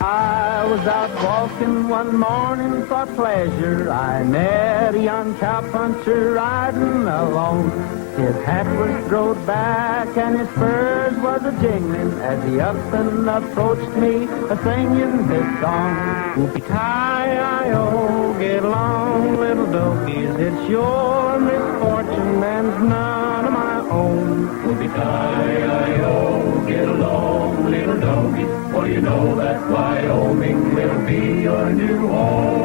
I was out walking one morning for pleasure. I met a young cowpuncher riding alone. His hat was throwed back and his spurs was a-jingling as he up and approached me, a-singing his song. Whoopie-tie-I-O, get along, little doggies. It's your misfortune and none of my own. Whoopie-tie-I-O, get along, little doggies. For you know that Wyoming will be your new home.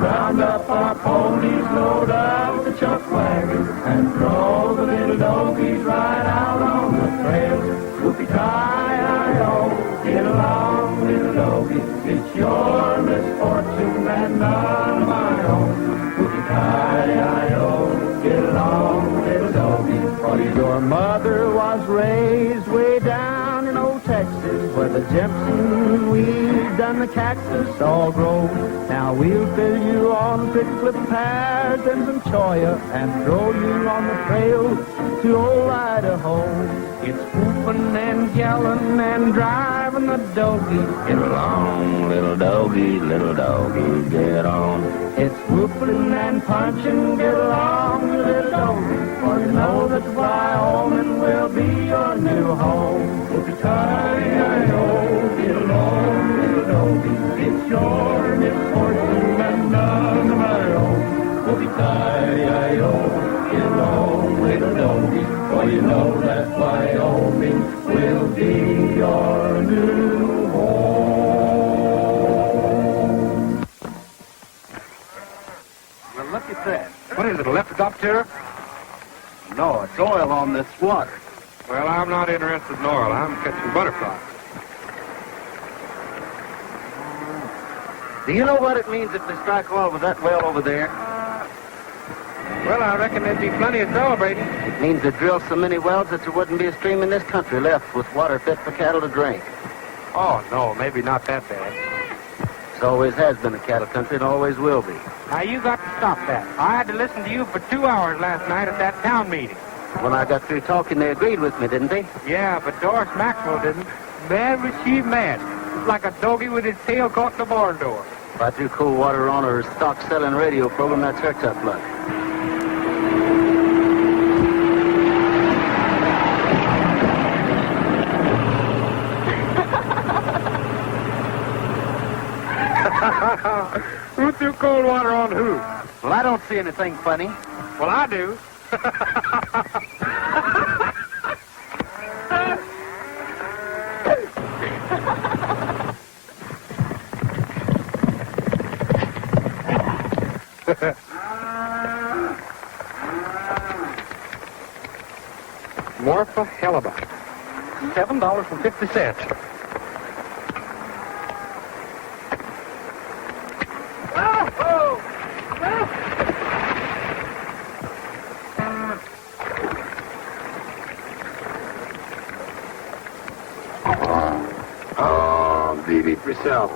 Round up our ponies, load up the chuck wagon, and throw the little doggies right out on the trail. Whoopie-tie-I-O, get along, little doggies. It's your misfortune and none of my own. Whoopie-tie-I-O, get along, little doggies. For your mother was raised way down in old Texas, where the gypsum weed and the cactus all grow. Now we'll fill you on pickle pears and some choya and throw you on the trail to old Idaho. It's whooping and yelling and driving the doggies. Get along, little doggies, get on. It's whooping and punching, get along, little doggies. For you know that Wyoming will be your new home. Whoopie-tie-I-O, get along, little doggies. It's your misfortune and none of my own. Whoopie-tie-I-O, get along, little doggies. For you know that Wyoming will be your new home. Well, look at that. What is it, a lepidoptera? No, it's oil on this water. Well, I'm not interested in oil. I'm catching butterflies. Do you know what it means if they strike oil with that well over there? Well, I reckon there'd be plenty of celebrating. It means they drilled so many wells that there wouldn't be a stream in this country left with water fit for cattle to drink. Oh, no, maybe not that bad. It always has been a cattle country and always will be. Now, you got to stop that. I had to listen to you for 2 hours last night at that town meeting. When I got through talking, they agreed with me, didn't they? Yeah, but Doris Maxwell didn't. Mad was she mad. It's like a doggy with his tail caught in the barn door. If I threw cold water on her stock-selling radio program, that's her tough luck. Who threw cold water on who? Well, I don't see anything funny. Well, I do. Morpha Helaba, $7.50. Oh, beat it yourself.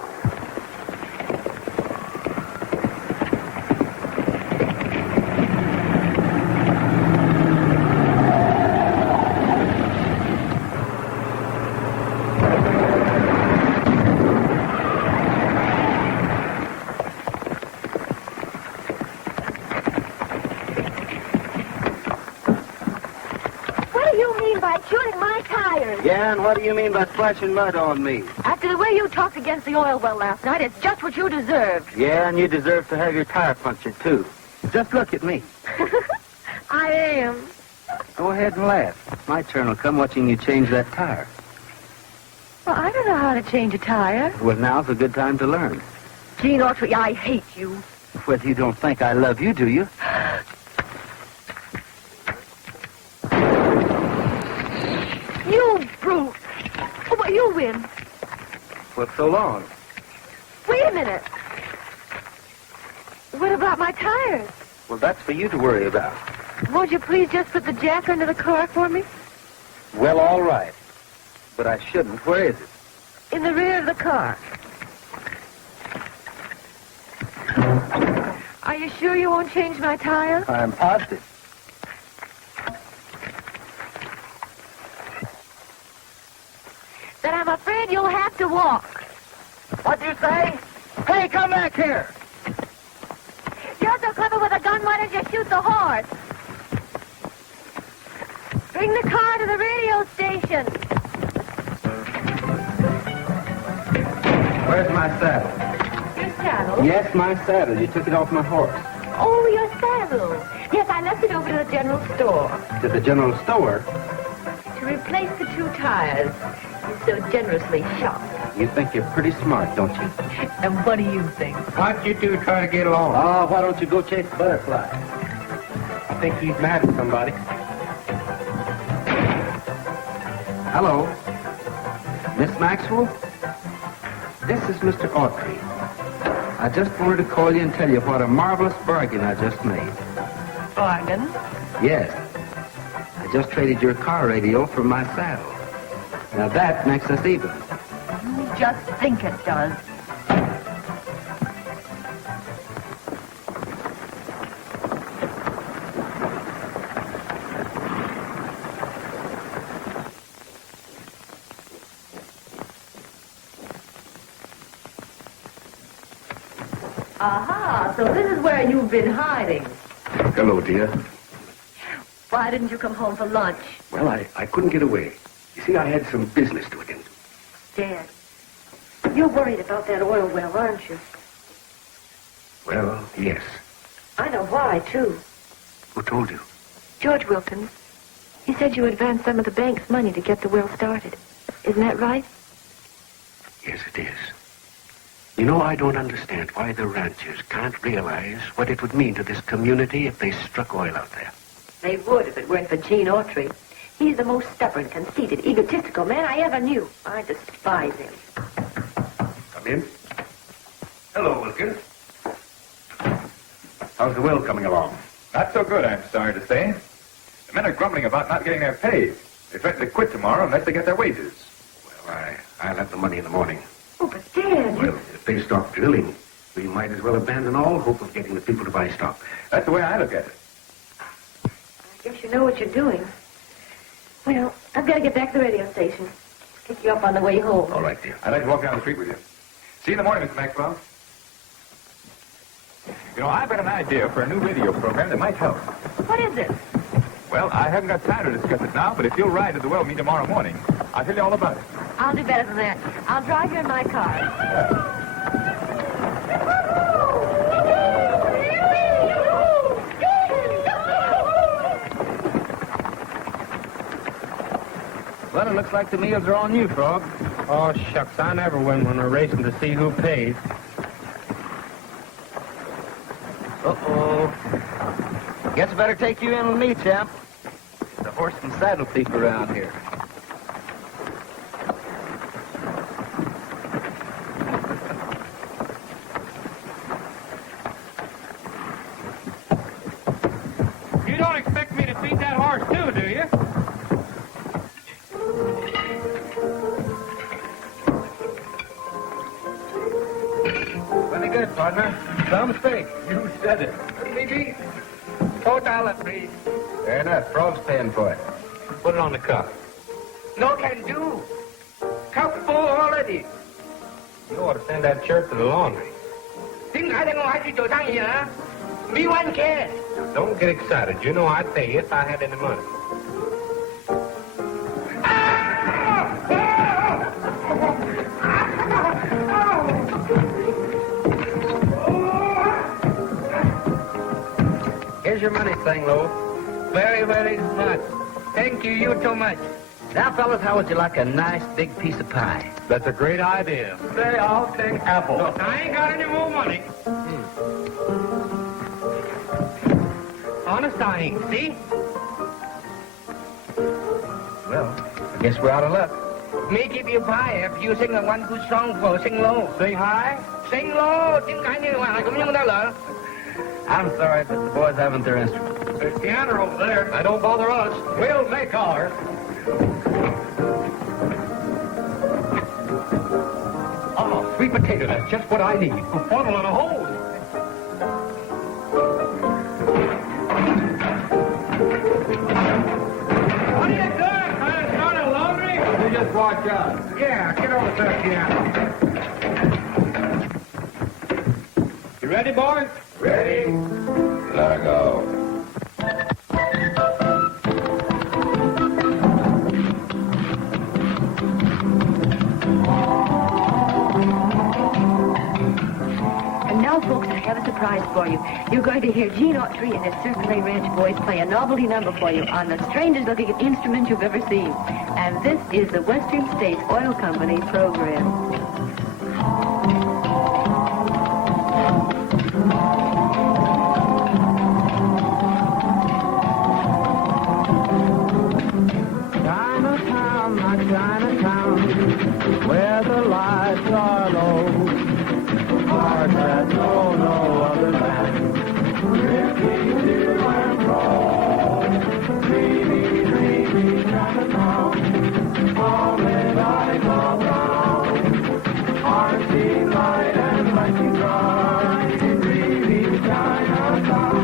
Shooting my tires. Yeah, and what do you mean by splashing mud on me? After the way you talked against the oil well last night, it's just what you deserved. Yeah, and you deserve to have your tire punctured, too. Just look at me. I am. Go ahead and laugh. My turn will come watching you change that tire. Well, I don't know how to change a tire. Well, now's a good time to learn. Gene Autry, I hate you. Well, you don't think I love you, do you? You brute. Oh, well, you win. Well, so long. Wait a minute. What about my tires? Well, that's for you to worry about. Won't you please just put the jack under the car for me? Well, all right. But I shouldn't. Where is it? In the rear of the car. Are you sure you won't change my tire? I'm positive. Then I'm afraid you'll have to walk. What'd you say? Hey, come back here. You're so clever with a gun, why don't you shoot the horse? Bring the car to the radio station. Where's my saddle? Your saddle? Yes, my saddle. You took it off my horse. Oh, your saddle. Yes, I left it over to the general store. To the general store? To replace the two tires you so generously shot. You think you're pretty smart, don't you? And what do you think? Why don't you two try to get along? Oh, why don't you go chase butterflies? I think he's mad at somebody. Hello. Miss Maxwell? This is Mr. Autry. I just wanted to call you and tell you what a marvelous bargain I just made. Bargain? Yes. I just traded your car radio for my saddle. Now that makes us even. You just think it does. Aha, so this is where you've been hiding. Hello, dear. Why didn't you come home for lunch? Well, I couldn't get away. You see, I had some business to attend to. Dad, you're worried about that oil well, aren't you? Well, yes. I know why, too. Who told you? George Wilkins. He said you advanced some of the bank's money to get the well started. Isn't that right? Yes, it is. You know, I don't understand why the ranchers can't realize what it would mean to this community if they struck oil out there. They would if it weren't for Gene Autry. He's the most stubborn, conceited, egotistical man I ever knew. I despise him. Come in. Hello, Wilkins. How's the well coming along? Not so good, I'm sorry to say. The men are grumbling about not getting their pay. They threaten to quit tomorrow unless they get their wages. Well, I'll have the money in the morning. Oh, but Dad, Well, if they stop drilling, we might as well abandon all hope of getting the people to buy stock. That's the way I look at it. I guess you know what you're doing. Well, I've got to get back to the radio station. Pick you up on the way home. All right, dear. I'd like to walk down the street with you. See you in the morning, Mr. Maxwell. You know, I've got an idea for a new radio program that might help. What is it? Well, I haven't got time to discuss it now, but if you'll ride to the well with me tomorrow morning, I'll tell you all about it. I'll do better than that. I'll drive you in my car. Well, it looks like the meals are on you, Frog. Oh, shucks, I never win when we're racing to see who pays. Uh-oh. Guess I better take you in with me, champ. The horse and saddle thief around here. You don't expect me to feed that horse, too, do you? Pretty good, partner. Some steak. You said it. Maybe. $4, please. Fair enough. Frog's paying for it. Put it on the cup. No can do. Cup full already. You ought to send that shirt to the laundry. 點解你我喺度做生意啊？ Me one care. Don't get excited. You know I'd pay you if I had any money. Here's your money, Singlo. Very, very much. Thank you, you too much. Now, fellas, how would you like a nice big piece of pie? That's a great idea. Say, I'll take apple. I ain't got any more money. Honest, I ain't. See? Well, I guess we're out of luck. Me give you pie if you sing a one good song for sing low. Sing high? Sing low. Tiếng cái như vậy cũng như đó lỡ. I'm sorry, but the boys haven't their instruments. There's piano over there. Now, don't bother us. We'll make ours. Oh, sweet potato. That's just what I need. A funnel and a hose. What are you doing? Trying to start a laundry? You just watch out. Yeah, get over to the piano. You ready, boys? Ready? Let go. And now, folks, I have a surprise for you. You're going to hear Gene Autry and his Circle Ranch boys play a novelty number for you on the strangest-looking instrument you've ever seen. And this is the Western States Oil Company program. Chinatown, my Chinatown, where the lights are low. Heart that know no other man. Drifting to and fro. Dreamy, dreamy Chinatown. All midnight all round. Heart seen light and lighting dry. Dreamy Chinatown.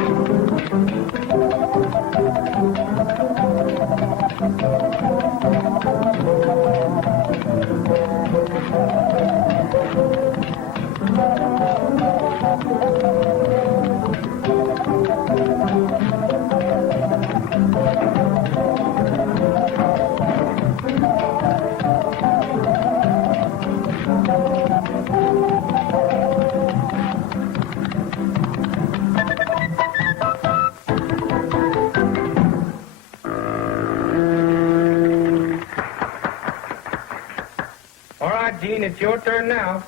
All right, Gene, it's your turn now.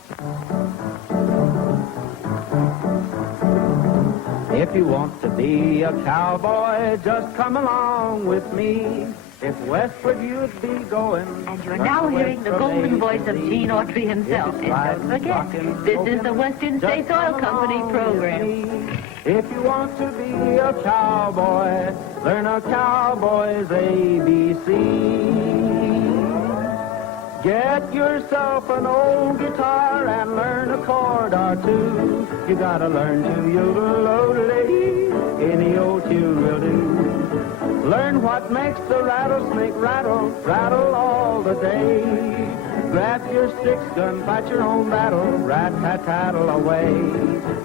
If you want to be a cowboy, just come along with me. If westward you'd be going. And you're now hearing the golden voice of Gene Autry himself. And don't forget, this is the Western States Oil Company program. If you want to be a cowboy, learn a cowboy's ABC. Get yourself an old guitar and learn a chord or two. You gotta learn to yodel-o-de-dee, any old tune will do. Learn what makes the rattlesnake rattle, rattle all the day. Grab your six gun, fight your own battle, rat-tat-tattle away.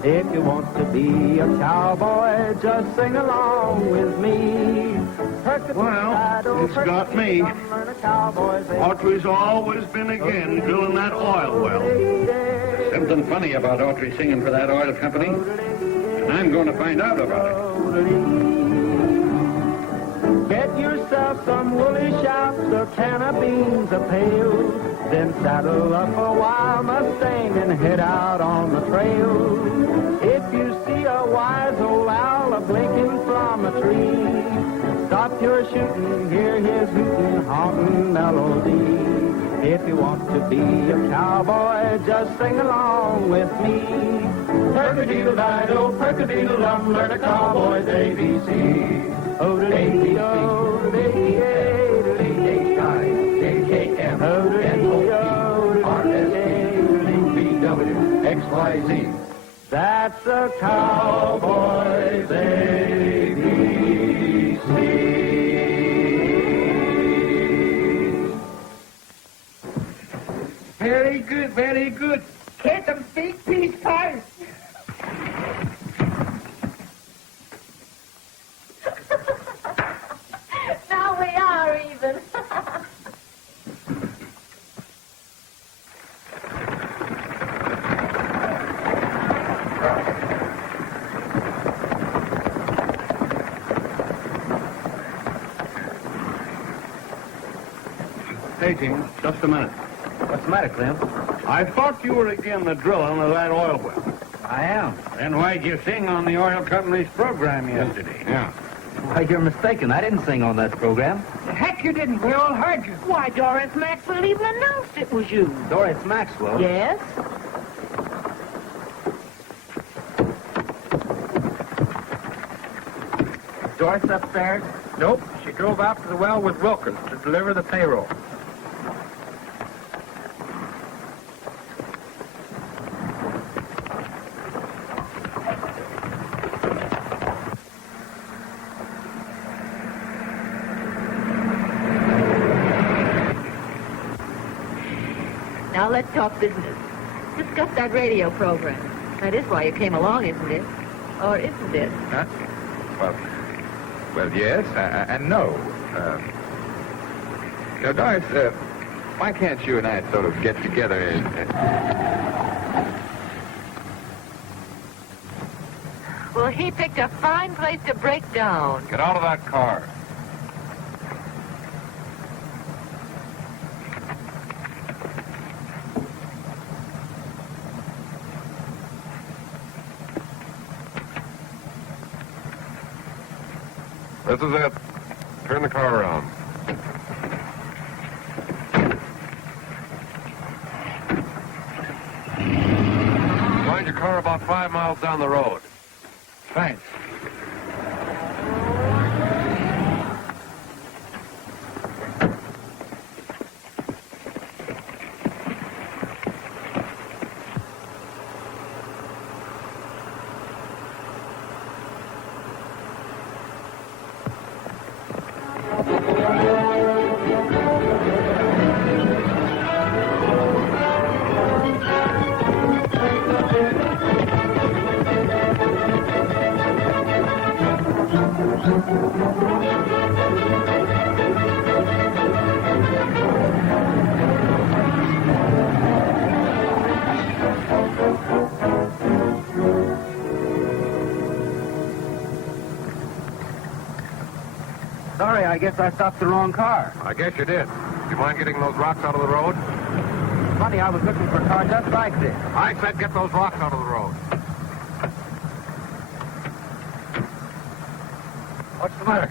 If you want to be a cowboy, just sing along with me. Well, it's got me. Autry's always been again drilling that oil well. Something funny about Autry singing for that oil company. And I'm going to find out about it. Get yourself some woolly chaps, a can of beans, a pail. Then saddle up a wild Mustang and head out on the trail. If you see a wise old owl a-blinking from a tree, stop your shooting, hear his hooting, haunting melody. If you want to be a cowboy, just sing along with me. Perk-a-deedle-dido, perk-a-deedle-dum, learn a cowboy's ABC. O-D-A-D-A-I-K-M-N-O-R-S-E-U-B-W-X-Y-Z. That's a cowboy's ABC. Very good, very good. Get some big piece pie. Now we are even. Hey, Tim, just a minute. What's the matter, Clem? I thought you were again the drilling of that oil well. I am. Then why'd you sing on the oil company's program yesterday? Yeah. Why, you're mistaken. I didn't sing on that program. Heck, you didn't. We all heard you. Why, Doris Maxwell even announced it was you. Doris Maxwell? Yes? Doris upstairs? Nope, she drove out to the well with Wilkins to deliver the payroll. Now let's talk business. Discuss that radio program. That is why you came along, isn't it? Or isn't it? Huh? Well, yes, and no. Doris, why can't you and I sort of get together Well, he picked a fine place to break down. Get out of that car. This is it. Turn the car around. Find your car about 5 miles down the road. Thanks. Sorry, I guess I stopped the wrong car. I guess you did. Do you mind getting those rocks out of the road? Funny, I was looking for a car just like this. I said get those rocks out of the road. What's the matter?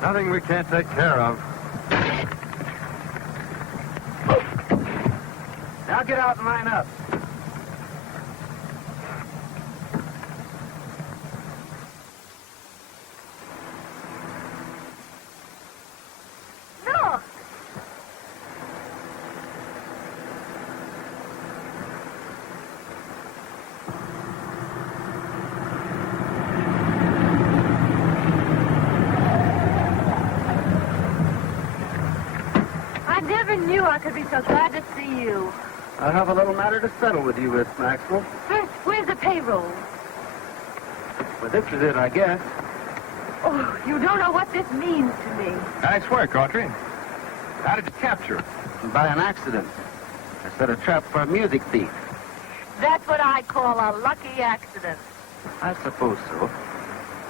Nothing we can't take care of. Now get out and line up. Look! I never knew I could be so glad to see you. I have a little matter to settle with you, Miss Maxwell. First, where's the payroll? Well, this is it, I guess. Oh, you don't know what this means to me. Nice work, Audrey. How did you capture it? By an accident. I set a trap for a music thief. That's what I call a lucky accident. I suppose so.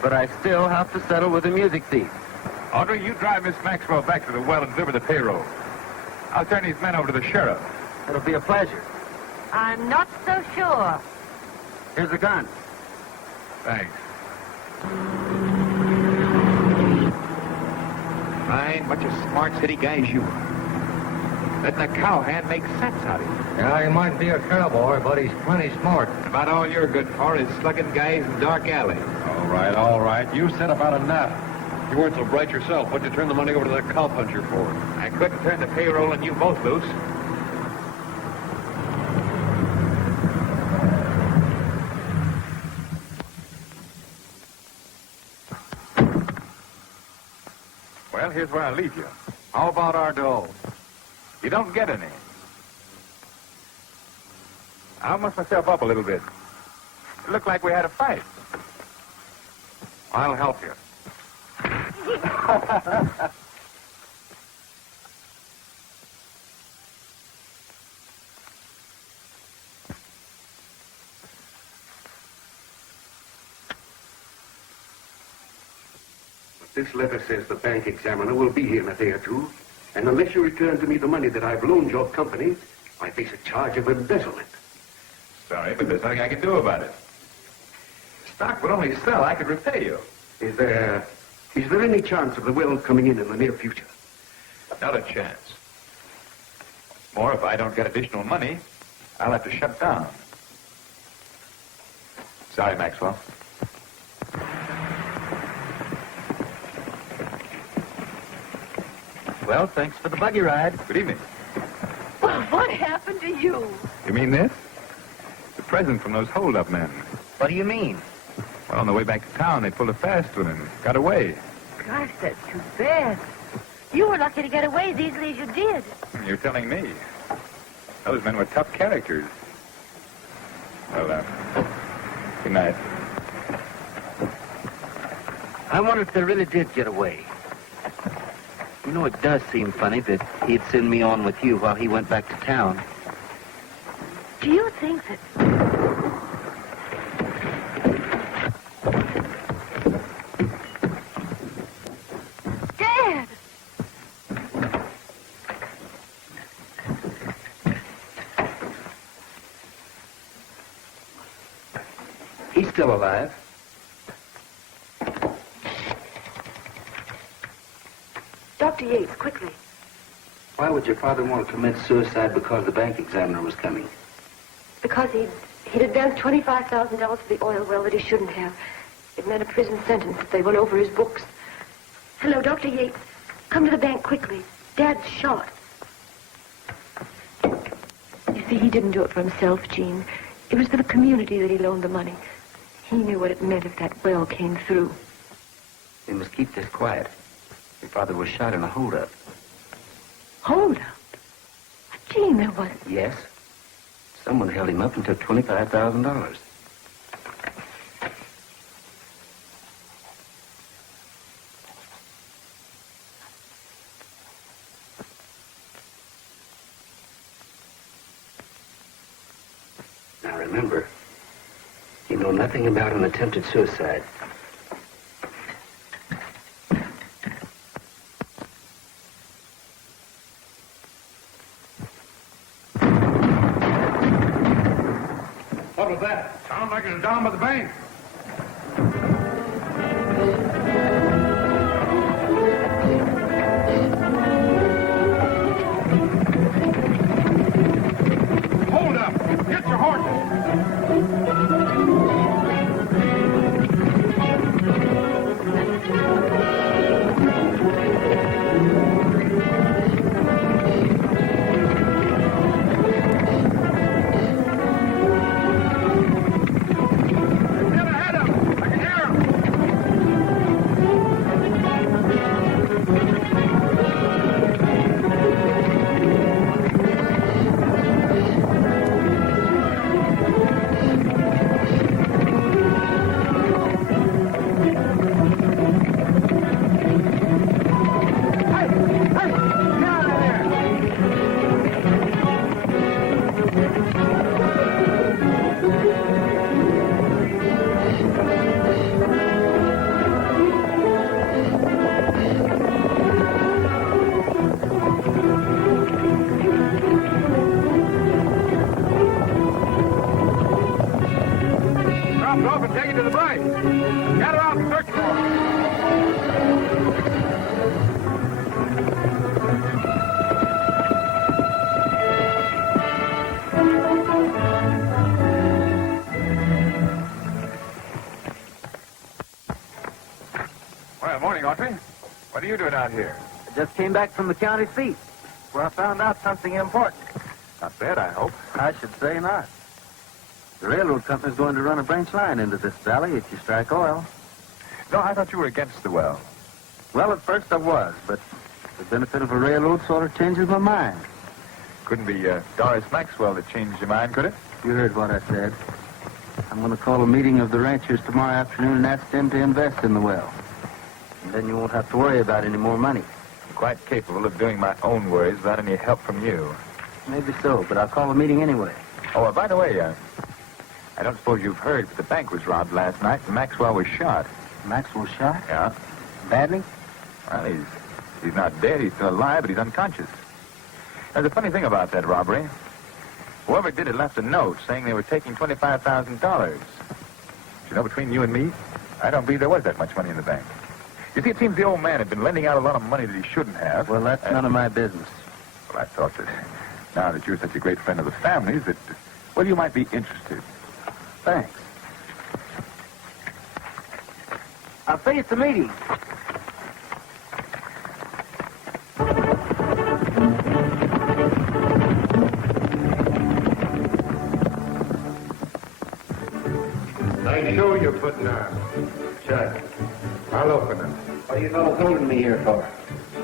But I still have to settle with a music thief. Audrey, you drive Miss Maxwell back to the well and deliver the payroll. I'll turn these men over to the sheriff. It'll be a pleasure. I'm not so sure. Here's a gun. Thanks. Fine, bunch of smart city guys you are. Letting a cowhand make sense out of you. Yeah, he might be a cowboy, but he's plenty smart. About all you're good for is slugging guys in dark alleys. All right. You said about enough. You weren't so bright yourself. What'd you turn the money over to that cowpuncher for? I couldn't turn the payroll and you both loose. Well, here's where I leave you. How about our dough? You don't get any. I'll muss myself up a little bit. It looked like we had a fight. I'll help you. This letter says the bank examiner will be here in a day or two, And unless you return to me the money that I've loaned your company, I face a charge of embezzlement. Sorry, but there's nothing I can do about it. Stock would only sell. I could repay you. Is there any chance of the will coming in the near future? Not a chance. More, if I don't get additional money, I'll have to shut down. Sorry, Maxwell. Well, thanks for the buggy ride. Good evening. Well, what happened to you? You mean this? The present from those hold-up men. What do you mean? Well, on the way back to town, they pulled a fast one and got away. Gosh, that's too bad. You were lucky to get away as easily as you did. You're telling me. Those men were tough characters. Well, good night. I wonder if they really did get away. You know, it does seem funny that he'd send me on with you while he went back to town. Do you think that... Dad! He's still alive. Dr. Yates, quickly. Why would your father want to commit suicide because the bank examiner was coming? Because he'd advanced $25,000 for the oil well that he shouldn't have. It meant a prison sentence if they went over his books. Hello, Dr. Yates. Come to the bank quickly. Dad's shot. You see, he didn't do it for himself, Jean. It was for the community that he loaned the money. He knew what it meant if that well came through. We must keep this quiet. Your father was shot in a holdup. Hold up. Jean, there wasn't. Yes. Someone held him up and took $25,000. Now remember, you know nothing about an attempted suicide. What was that? Sounded like it was down by the bank. Hold up! Get your horses! Drop and take it to the bank. Get her out and search for her. Well, morning, Audrey. What are you doing out here? I just came back from the county seat, where I found out something important. Not bad, I hope. I should say not. The railroad company's going to run a branch line into this valley if you strike oil. No, I thought you were against the well. Well, at first I was, but the benefit of a railroad sort of changes my mind. Couldn't be Doris Maxwell that changed your mind, could it? You heard what I said. I'm going to call a meeting of the ranchers tomorrow afternoon and ask them to invest in the well. And then you won't have to worry about any more money. I'm quite capable of doing my own worries without any help from you. Maybe so, but I'll call a meeting anyway. Oh, by the way, I don't suppose you've heard, but the bank was robbed last night and Maxwell was shot. Maxwell shot? Yeah. Badly? Well, he's He's not dead. He's still alive, but he's unconscious. There's a funny thing about that robbery. Whoever did it left a note saying they were taking $25,000. You know, between you and me, I don't believe there was that much money in the bank. You see, it seems the old man had been lending out a lot of money that he shouldn't have. Well, that's none of my business. Well, I thought that now that you're such a great friend of the family's that, well, you might be interested. Thanks. I'll see you at the meeting. Nice show you're putting on. Check. I'll open it. What are you fellows holding me here for?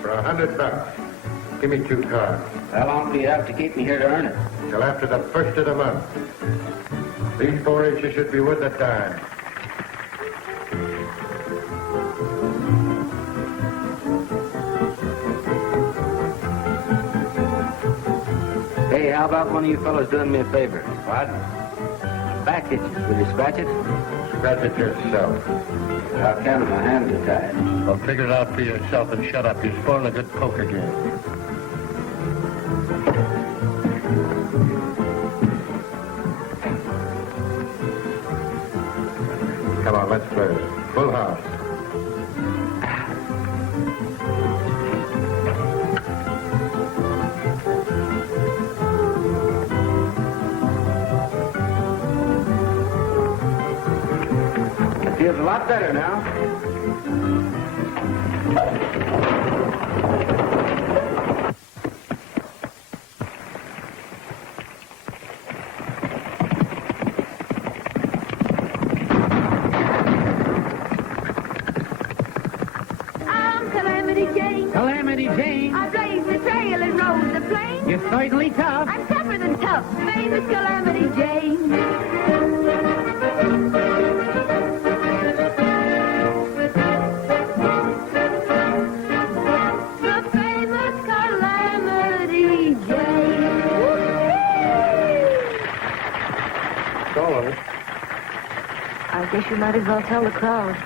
For $100. Give me 2 cards. How long do you have to keep me here to earn it? Till after the 1st of the month. These 4-H's should be worth a dime. Hey, how about one of you fellows doing me a favor? What? Back itches. Will you scratch it? Scratch it yourself. How can my hands are tied? Well, figure it out for yourself and shut up. You're spoiling a good poker game. Come on, let's play. Full house. It feels a lot better now. Calamity Jane. I blazed the trail and rode the plain. You're certainly tough. I'm tougher than tough, famous Calamity Jane. The famous Calamity Jane. Solo. I guess you might as well tell the crowd.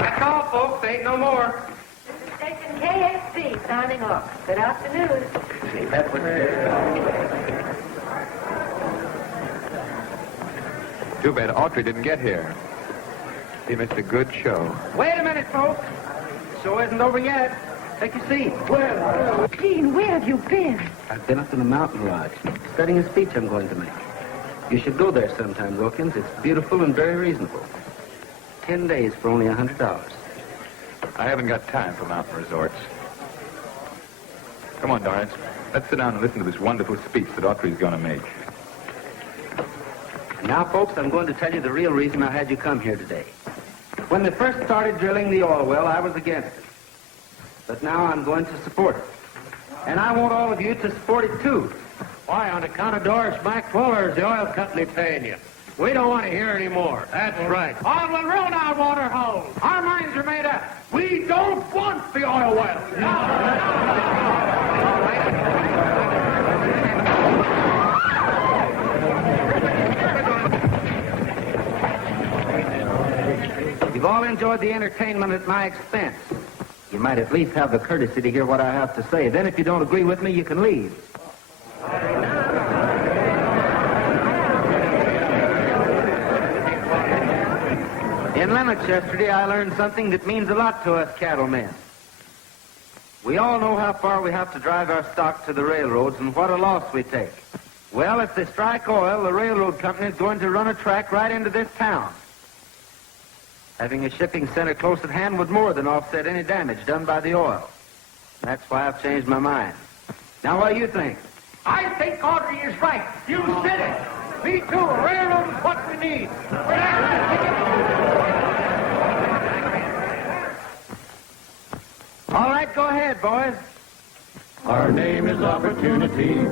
That's all, folks. Ain't no more. This is station KSC signing off. Good afternoon. Too bad Autry didn't get here. He missed a good show. Wait a minute, folks. The show isn't over yet. Take your seat. Gene, where have you been? I've been up in the mountain lodge, studying a speech I'm going to make. You should go there sometime, Wilkins. It's beautiful and very reasonable. 10 days for only $100. I haven't got time for mountain resorts. Come on, Dorrance. Let's sit down and listen to this wonderful speech that Autry's going to make. Now, folks, I'm going to tell you the real reason I had you come here today. When they first started drilling the oil well, I was against it. But now I'm going to support it. And I want all of you to support it, too. Why, on account of Doris Maxwell, or is the oil company paying you? We don't want to hear any more. That's right. Oil will ruin our water holes. Our minds are made up. We don't want the oil well. You've all enjoyed the entertainment at my expense. You might at least have the courtesy to hear what I have to say. Then, if you don't agree with me, you can leave. In Lennox yesterday, I learned something that means a lot to us cattlemen. We all know how far we have to drive our stock to the railroads and what a loss we take. Well, if they strike oil, the railroad company is going to run a track right into this town. Having a shipping center close at hand would more than offset any damage done by the oil. That's why I've changed my mind. Now, what do you think? I think Audrey is right. You said it. Me too. A railroad is what we need. All right, go ahead, boys. Our name is Opportunity.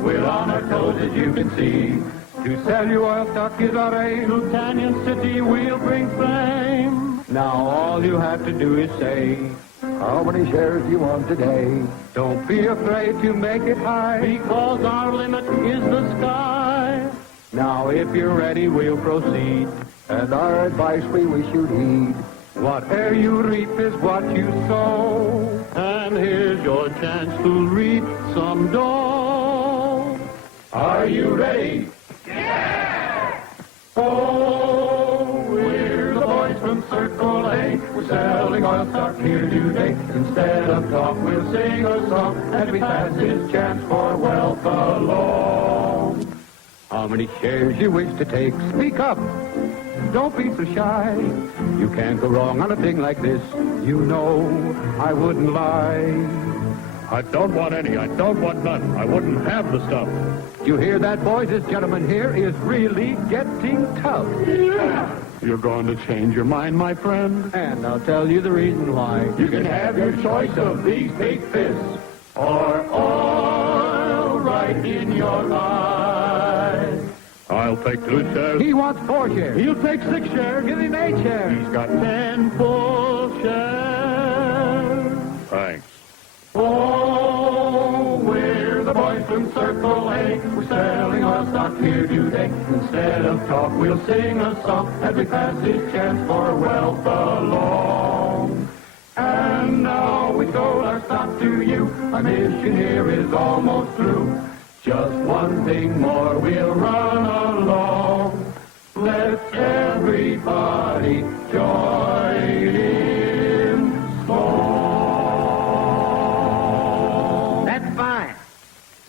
We're on our toes, as you can see. To sell you oil stock is our aim. To Canyon City we'll bring fame. Now all you have to do is say, how many shares do you want today? Don't be afraid to make it high, because our limit is the sky. Now, if you're ready, we'll proceed. And our advice we wish you'd heed. Whatever you reap is what you sow. And here's your chance to reap some dough. Are you ready? Oh, we're the boys from Circle A. We're selling oil stock here today. Instead of talk, we'll sing a song as we pass this chance for wealth along. How many shares you wish to take? Speak up. Don't be so shy. You can't go wrong on a thing like this. You know I wouldn't lie. I don't want any. I don't want none. I wouldn't have the stuff. You hear that, boys? This gentleman here is really getting tough. You're going to change your mind, my friend? And I'll tell you the reason why. You can have your choice of these big fists or oil right in your eyes. I'll take 2 shares. He wants 4 shares. He'll take 6 shares. Give him 8 shares. He's got 10 full shares. Thanks. Oh, we're the boys from Circle A. We're selling oil stock here today. Instead of talk, we'll sing a song as we pass this chance for wealth along. And now we sold our stock to you. Our mission here is almost through. Just one thing more, we'll run along. Let's everybody join in song. That's fine.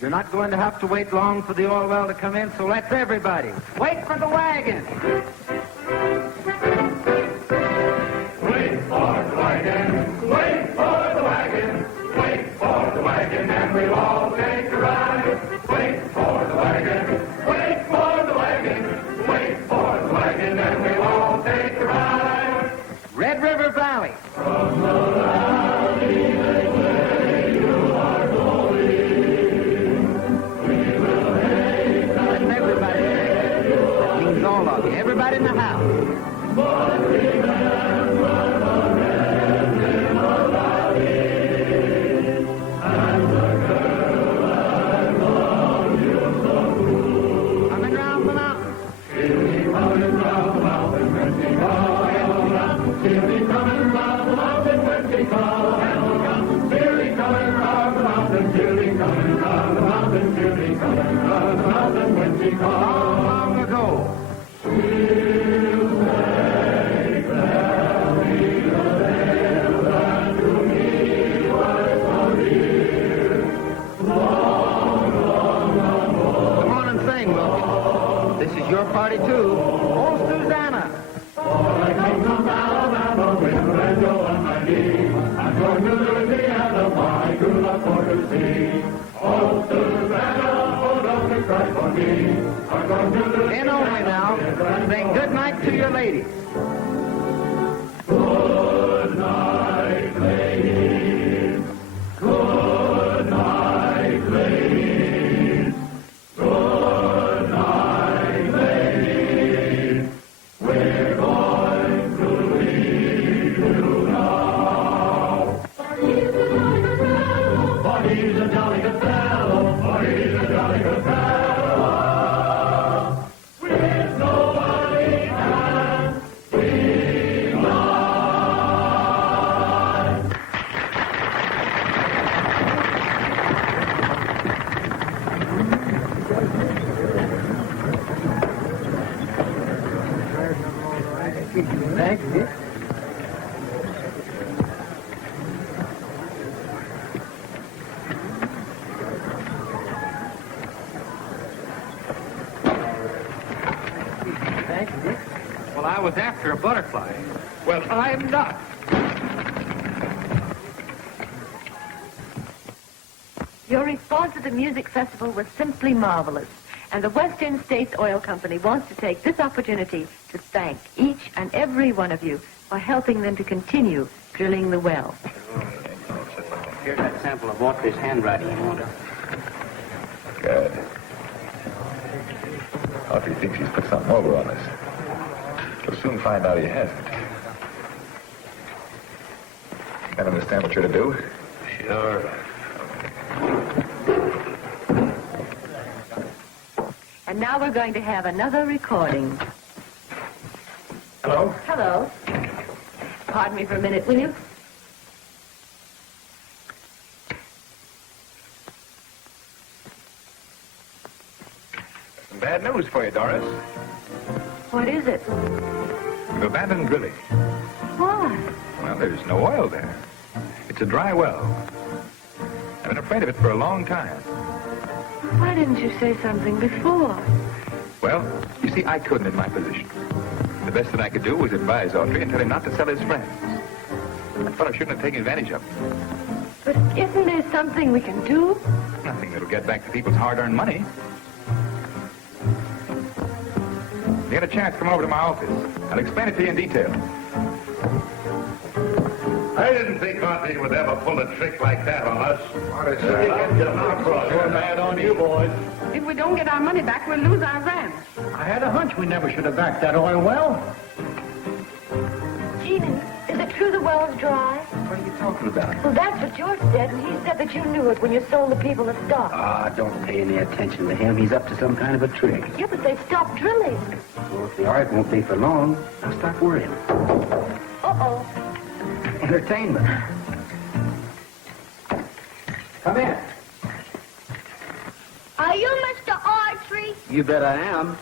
You're not going to have to wait long for the oil well to come in, so let's everybody wait for the wagon. Wait for the wagon, wait for the wagon, wait for the wagon, and we'll all take a ride. Wait for the wagon, wait for the wagon, wait for the wagon, and we'll all take a ride. Red River Valley. From the valley they say you are going. We will hasten. Let everybody say it. That means all of you. Everybody in the house. But remember the Red River Valley and the girl that loved you so true. Coming round the mountain. She'll be coming round the mountain when she comes. She'll be coming round the mountain when she comes. She'll be coming round the mountain. She'll be coming round the mountain. She'll be coming round the mountain when she comes. Long ago. She'll say, tell me the tale that to me was so dear. Long, long ago. Come on and sing, Wilkins. This is your party, too. Oh, Susanna. I come from Alabama with a banjo on my knee. I'm going to Louisiana, my true love for to see. Oh, Susanna, oh, don't you cry for me. I'm going to Louisiana. In only now. Sing good night to your ladies. Good night, ladies. Good night, ladies. Good night, ladies. We're going to leave you now. For he's a jolly good fellow. For he's a jolly good fellow. For he's a jolly good fellow. With nobody and we lie. Thank you. Thank you. Well, I was after a butterfly. Well, I'm not. Your response at the music festival was simply marvelous. And the Western States Oil Company wants to take this opportunity to thank each and every one of you for helping them to continue drilling the well. Here's that sample of Walter's handwriting you wanted. Good. Well, if he thinks he's put something over on us, we'll soon find out he hasn't. I understand what you're to do. Sure. And now we're going to have another recording. Hello? Hello. Pardon me for a minute, will you? Some bad news for you, Doris. What is it? You've abandoned drilling. Why? Well, there's no oil there. It's a dry well. I've been afraid of it for a long time. Why didn't you say something before? Well, you see, I couldn't in my position. The best that I could do was advise Audrey and tell him not to sell his friends. That fellow shouldn't have taken advantage of him. But isn't there something we can do? Nothing that'll get back to people's hard-earned money. You get a chance, come over to my office. I'll explain it to you in detail. I didn't think Auntie would ever pull a trick like that on us. What is that? We're mad on you, boys. If we don't get our money back, we'll lose our ranch. I had a hunch we never should have backed that oil well. Gene, is it true the well's dry? What are you talking about? Well, that's what George said, and he said that you knew it when you sold the people the stock. Ah, don't pay any attention to him. He's up to some kind of a trick. Yeah, but they stopped drilling. Well, if they are, it won't be for long. Now stop worrying. Uh-oh. Entertainment. Come in. Are you Mr. Autry? You bet I am.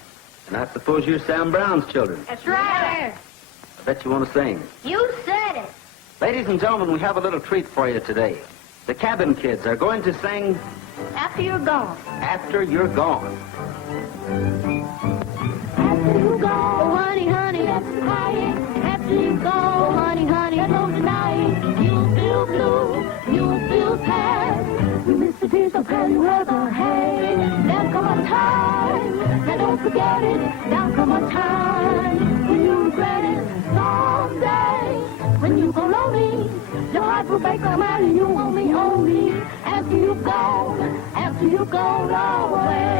And I suppose you're Sam Brown's children. That's right. I bet you want to sing. You said it. Ladies and gentlemen, we have a little treat for you today. The Cabin Kids are going to sing After You're Gone. After You're Gone. After you go, oh, honey, honey, that's crying. After you go, honey, honey, hello tonight. You'll feel blue, you'll feel sad. You miss the piece of girl you ever had. There'll come a time, and don't forget it. There'll come a time when you regret it someday. When you go lonely, your heart will break my mind and you won't be only. After you go away.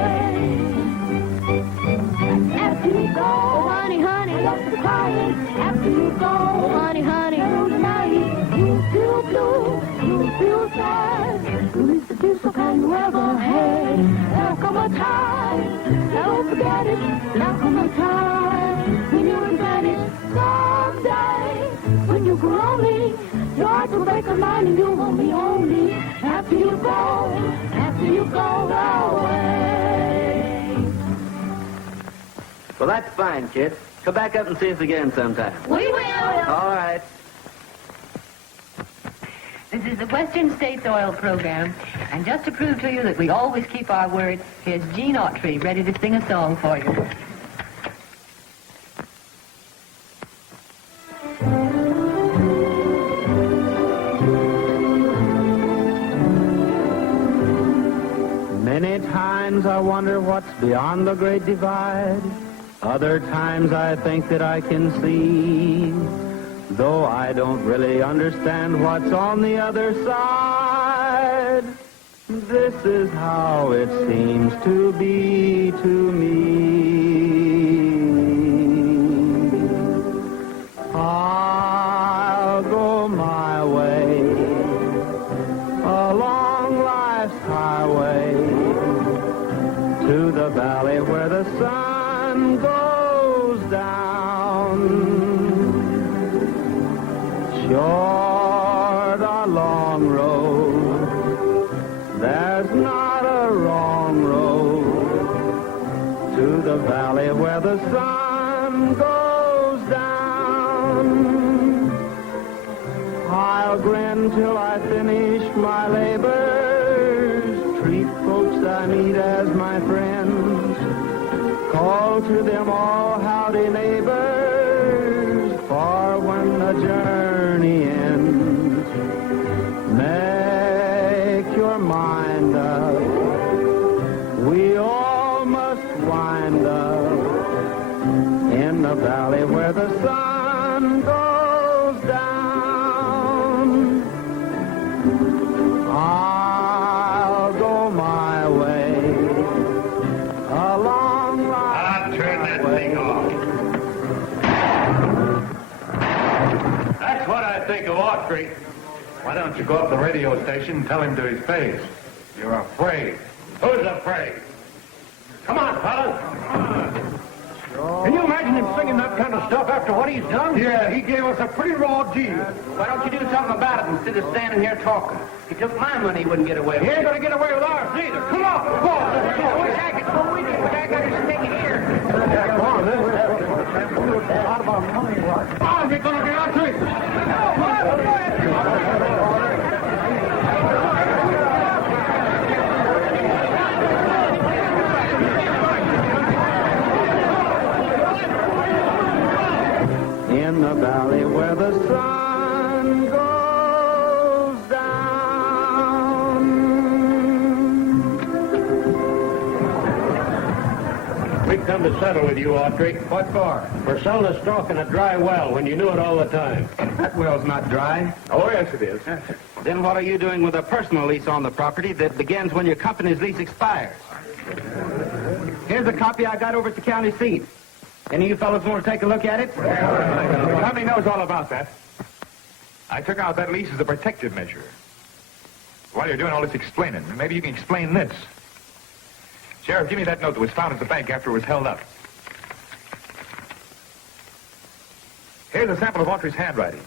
After you go, honey, honey, lots of crying. After you go, honey, honey, through the night, you feel blue, you feel sad. You miss the kiss of kind you ever had. There'll come a time, don't forget it. There'll come a time when you regret it someday. When you grow lonely, your heart will break a mind and you won't be only. After you go away. Well, that's fine, kid. Come back up and see us again sometime. We will. All right. This is the Western States Oil Program. And just to prove to you that we always keep our word, here's Gene Autry ready to sing a song for you. Many times I wonder what's beyond the great divide. Other times I think that I can see, though I don't really understand what's on the other side. This is how it seems to be to me. I'll go my way along life's highway to the valley where the sun goes down. Short or long road, there's not a wrong road to the valley where the sun goes down. I'll grin till I finish my labors, treat folks I meet as my friends, call to them all howdy neighbors, for when the journey ends, make your mind up, we all must wind up in the valley where the sun goes down. I'll go my way along I'll turn that thing off. That's what I think of Autry. Why don't you go up the radio station and tell him to his face? You're afraid. Who's afraid? Come on, fellas. Can you imagine him singing that kind of stuff after what he's done? Yeah, he gave us a pretty raw deal. Why don't you do something about it instead of standing here talking? He took my money, he wouldn't get away with He it. ain't gonna get away with ours either. Come on, come on. I wish I could go with you, but I got to stick it here. Come on, we're gonna get our treat. In the valley where the sun goes down. We've come to settle with you, Audrey. What for? For selling us stock in a dry well when you knew it all the time. That well's not dry. Oh, yes, it is. Then what are you doing with a personal lease on the property that begins when your company's lease expires? Here's a copy I got over at the county seat. Any of you fellows want to take a look at it? The company knows all about that. I took out that lease as a protective measure. While you're doing all this explaining, maybe you can explain this. Sheriff, give me that note that was found at the bank after it was held up. Here's a sample of Audrey's handwriting.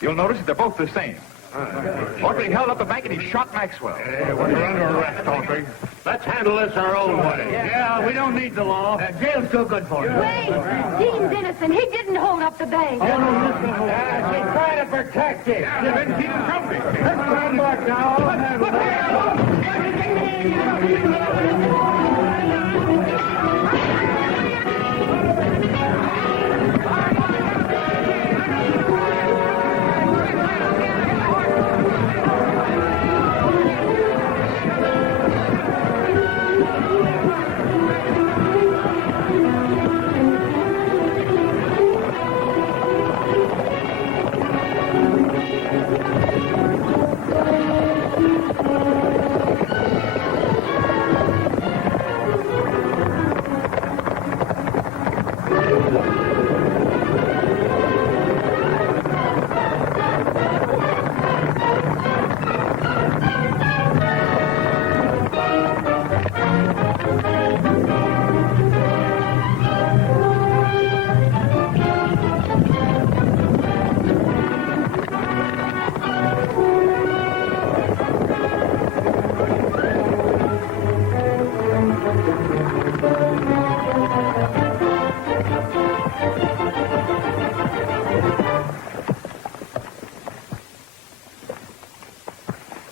You'll notice that they're both the same. Audrey held up the bank and he shot Maxwell. We're under arrest, Audrey. Let's handle this our own way. Yeah, we don't need the law. Jail's too good for you. Wait, Dean's innocent. He didn't hold up the bank. She's trying to protect you. Then keep him from me. Let's come back now. I'll handle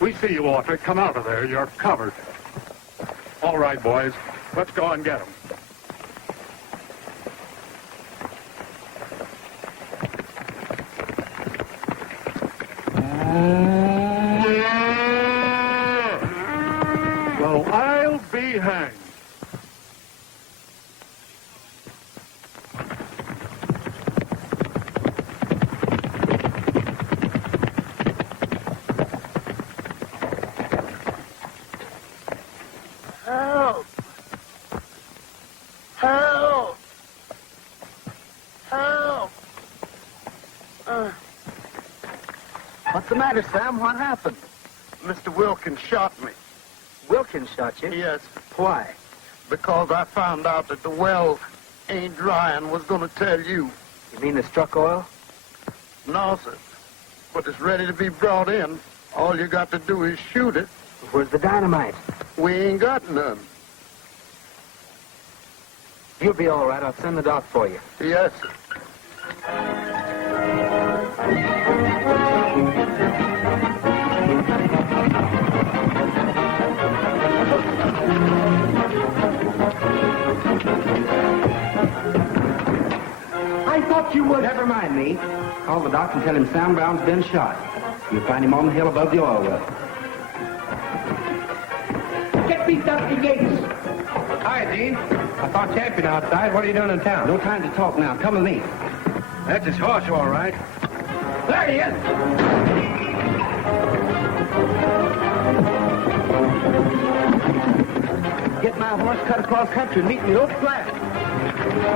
We see you, Audrey. Come out of there. You're covered. All right, boys. Let's go and get him. So I'll be hanged. Help! Help! Help! What's the matter, Sam? What happened? Mr. Wilkins shot me. Wilkins shot you? Yes, Why? because I found out that the well ain't dry and was going to tell you. You mean the struck oil? No, sir. But it's ready to be brought in. All you got to do is shoot it. Where's the dynamite? We ain't got none. You'll be all right. I'll send the doc for you. Yes, sir. I thought you would. Never mind me. Call the doc and tell him Sam Brown's been shot. You'll find him on the hill above the oil well. Get me Dusty Gates. Hi, Dean. I saw Champion outside. What are you doing in town? No time to talk now. Come with me. That's his horse, all right. There he is. Get my horse, cut across country, and meet me Oak Flat.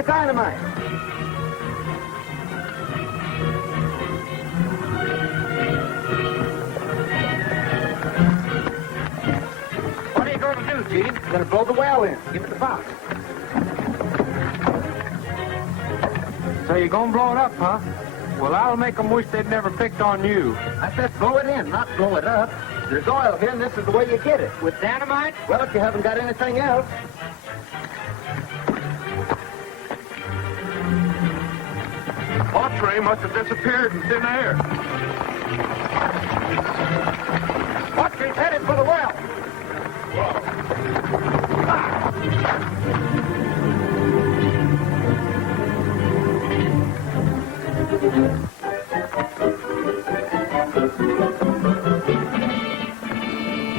the dynamite. What are you going to do, Gene? I'm going to blow the well in. Give it the box. So you're going to blow it up, huh? Well, I'll make them wish they'd never picked on you. I said blow it in, not blow it up. There's oil here, and this is the way you get it. With dynamite? Well, if you haven't got anything else. Autry must have disappeared in thin air. Autry's headed for the well.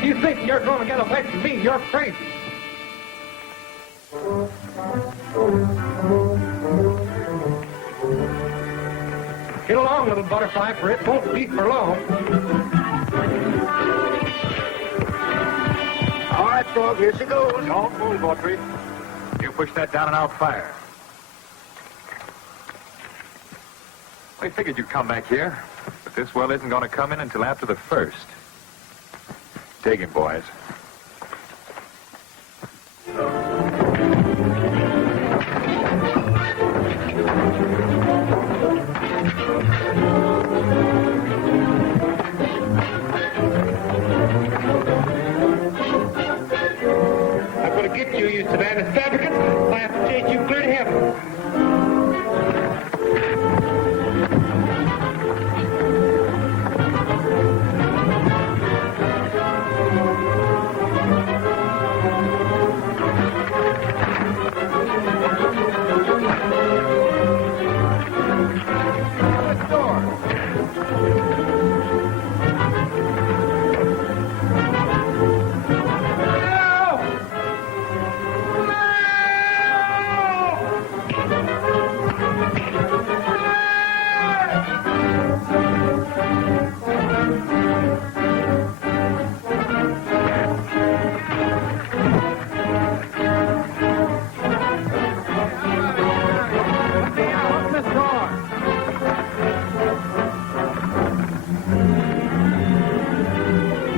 You think you're going to get away from me? You're crazy. Get along, little butterfly, for it won't be for long. All right, Frog, here she goes. Don't move, Autry. You push that down and I'll fire. We figured you'd come back here, but this well isn't going to come in until after the 1st. Take him, boys. I'm going to get you, you Savannah fabricants. I have to chase you clear to heaven.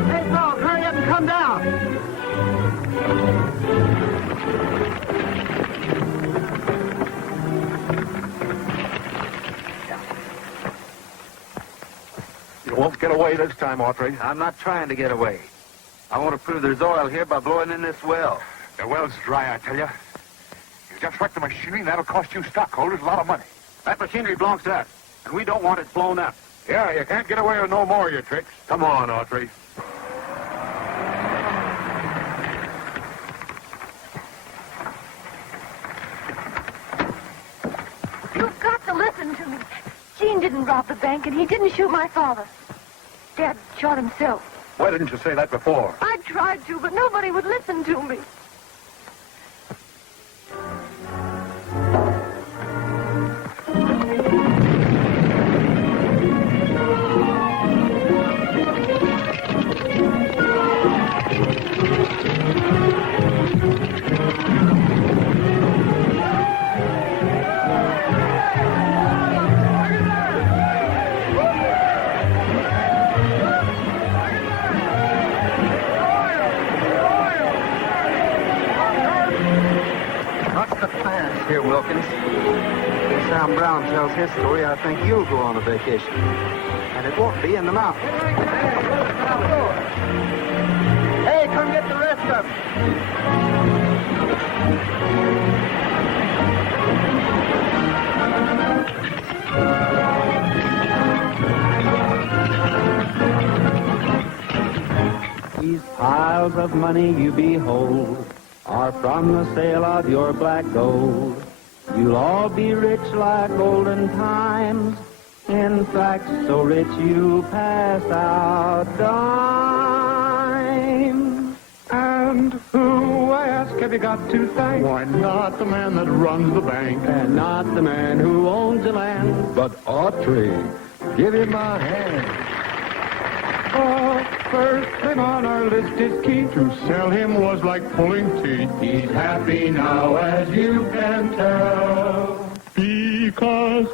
Hey, Frog, hurry up and come down. You won't get away this time, Autry. I'm not trying to get away. I want to prove there's oil here by blowing in this well. The well's dry, I tell you. You just wrecked the machinery, and that'll cost you stockholders a lot of money. That machinery belongs to us, and we don't want it blown up. Yeah, you can't get away with no more of your tricks. Come on, Autry. You've got to listen to me. Gene didn't rob the bank, and he didn't shoot my father. Dad shot himself. Why didn't you say that before? I tried to, but nobody would listen to me. What's the plans here, Wilkins? If Sam Brown tells his story, I think you'll go on a vacation. And it won't be in the mountains. Hey, come get the rest of them. These piles of money you behold are from the sale of your black gold. You'll all be rich like olden times. In fact, so rich you'll pass out dimes. And who, I ask, have you got to thank? Why, not the man that runs the bank. And not the man who owns the land. But Autry, give him my hand. Oh, first thing on our list is Keith. To sell him was like pulling teeth. He's happy now, as you can tell. Because